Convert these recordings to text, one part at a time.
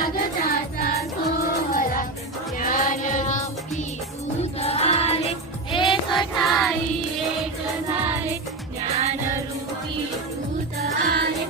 स्वागताचा सोहळा ज्ञानरूपी दूत आले एक ठाई एक झाले ज्ञानरूपी दूत आले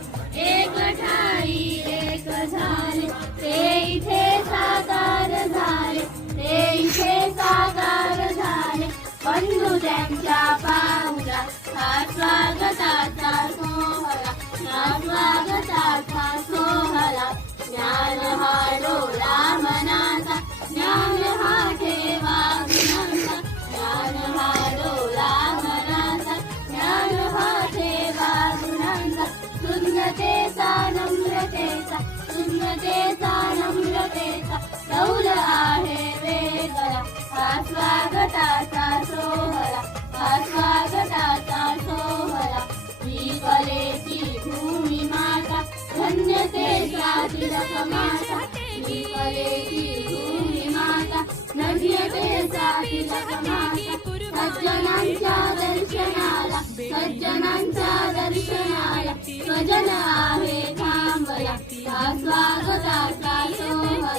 एक ठाई एक झाले ते इथे साकार झाले ते इथे साकार झाले बंधू त्यांच्या पाहुला हा स्वागताचा सोहळा हा स्वागताचा सोहळा ज्ञान हा डोळा मनाचा ज्ञान हा ठेवा गुणांचा ज्ञान हा डोळा मनाचा ज्ञान हा ठेवा गुणांचा शून्यतेचा नम्रतेचा शून्यतेचा नम्रतेचा कौल आहे वेगळा हा स्वागताचा सोहळा हा स्वागताचा सोहळा ही कलेची भूमी माता धन्यतेचा तिलक माता ही कलेची भूमी माता धन्यतेचा तिलक माता सज्जनांच्या दर्शनाला सज्जनांच्या दर्शनाला स्वजन आहे थांबला हा स्वागताचा सोहळा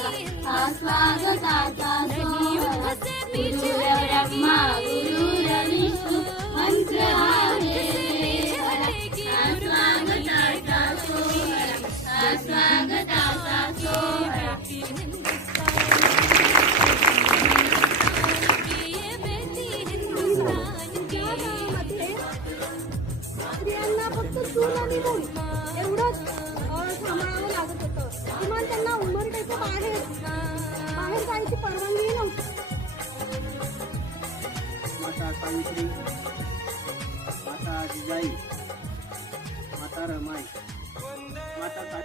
हा स्वागताचा सोहळा गुरु ब्रह्मा गुरु विष्णू मंत्र आहे हा स्वागताचा सोहळा हा स्वागताचा सोहळा स्त्रियांना फक्त चूल आणि मूल एवढंच सांभाळावं लागत होतं. किमान त्यांना उंबरठ्याच्या बाहेर जायची परवानगी नव्हती. माता सावित्री माता जिजाई माता रमाई माता